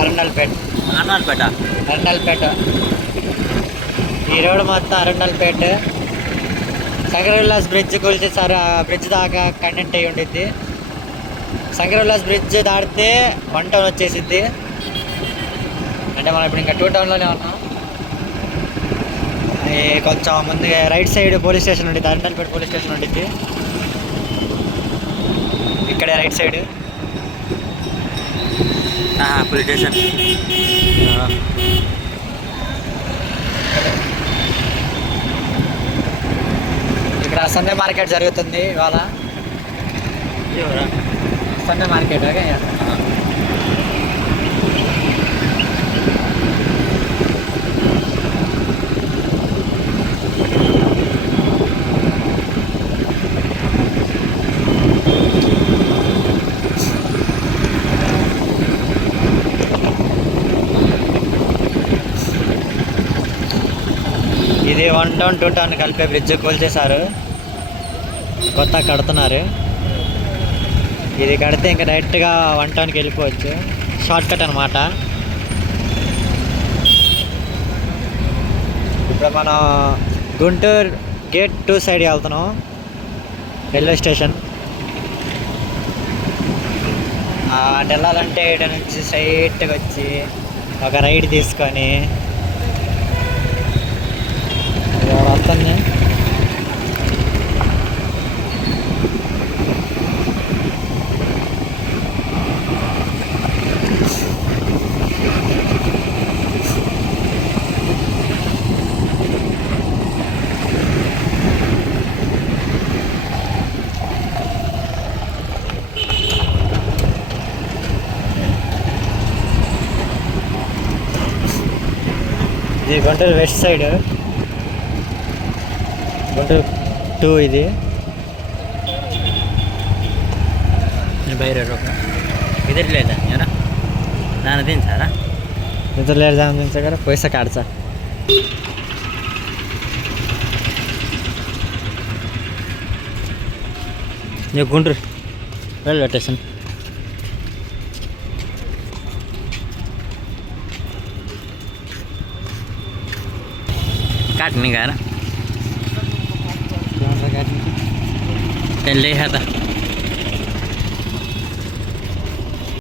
అరండల్పేట. అన్నల్పేట. అరండల్పేట. ఈ రోడ్డు మొత్తం అరండల్పేట. సంగరవిలాస్ బ్రిడ్జ్ కూల్చేసారు. ఆ బ్రిడ్జ్ దాకా కంటెంట్ అయ్యి ఉండిద్ది. సంగరవిలాస్ బ్రిడ్జ్ దాటితే 1 టౌన్ వచ్చేసిద్ది. అంటే మనం ఇప్పుడు ఇంకా 2 టౌన్లోనే ఉన్నాం. కొంచెం ముందుగా రైట్ సైడ్ పోలీస్ స్టేషన్ ఉండిద్ది. అరండల్పేట పోలీస్ స్టేషన్ ఉండిద్ది. ఇక్కడే రైట్ సైడ్ పోలీస్ స్టేషన్. ఇక్కడ సండే మార్కెట్ జరుగుతుంది ఇవాళ. సండే మార్కెట్ ఇది 1 టౌన్ 2 టౌన్ కలిపే బ్రిడ్జ్ కూల్చేశారు. కొత్త కడుతున్నారు. ఇది కడితే ఇంకా డైరెక్ట్గా 1 టౌన్కి వెళ్ళిపోవచ్చు. షార్ట్ కట్ అనమాట. ఇప్పుడు మనం గుంటూరు గేట్ 2 సైడ్ వెళ్తున్నాం. రైల్వే స్టేషన్ అటు వెళ్ళాలంటే ఇటు నుంచి స్ట్రైట్గా వచ్చి ఒక రైడ్ తీసుకొని వస్తుంది. ఇది గుంటూరు వెస్ట్ సైడ్. గుంటూరు 2 ఇది. ಬೈರೆ ರೊಕ್ಕ ಇದರ್ಲೇದ ಏನ ನಾನು ಅದೇನು ಸಾರ ಇದರ್ಲೇದ ಅಂತಾರೆ ಪೈಸಾ ಕಾಡ್ಸ. ನೀವು ಗುಂಟೂರು ರೈಲ್ವೆ ಸ್ಟೇಷನ್. काट नहीं गा ना पहले है था